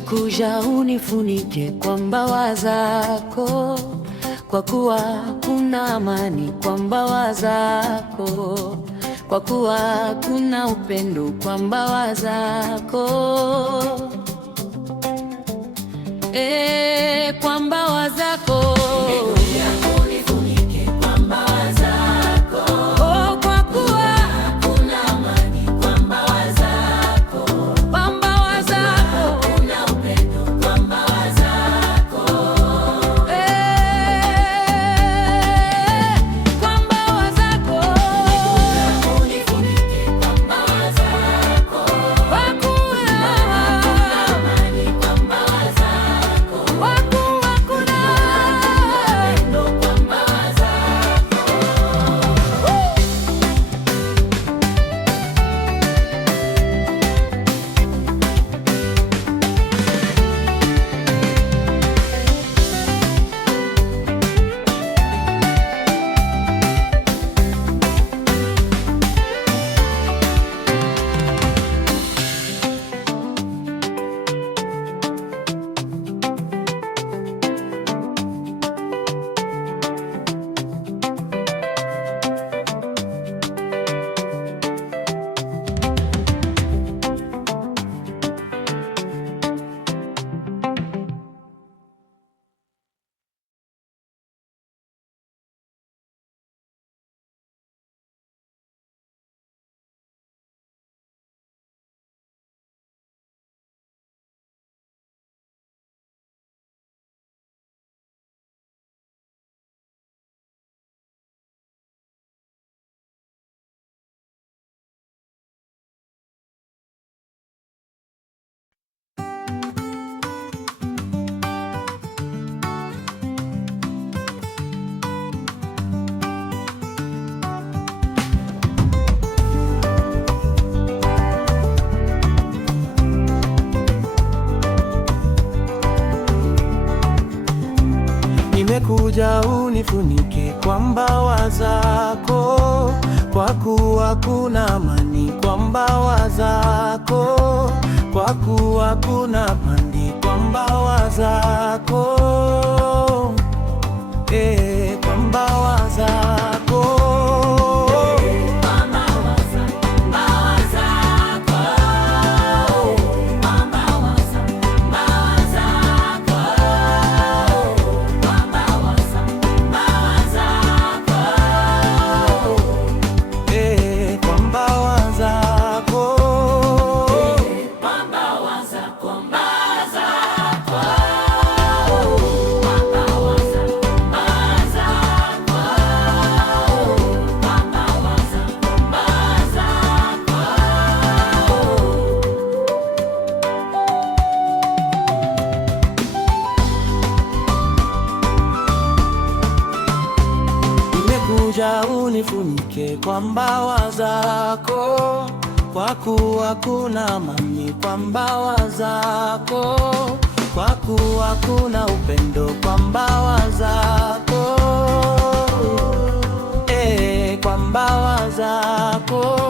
Nimekuja unifunike kwa mbawa zako, kwa kuwa kuna amani kwa mbawa zako, kwa kuwa kuna upendo kwa mbawa zako. Kwa mbawa zako nimekuja unifunike kwa mbawa zako, kwa kuwa kuna amani kwa mbawa zako, kwa kuwa kuna amani kwa mbawa zako, kwa mbawa zako. Nimekuja unifunike kwa mbawa zako, kwa kuwa kuna amani kwa mbawa zako, kwa kuwa kuna upendo kwa mbawa zako, kwa mbawa zako.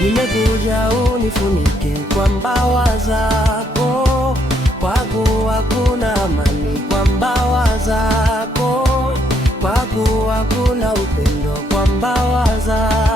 Nimekuja unifunike kwa mbawa zako, kwa kuwa kuna amani kwa mbawa zako, kwa kuwa kuna upendo kwa mbawa zako.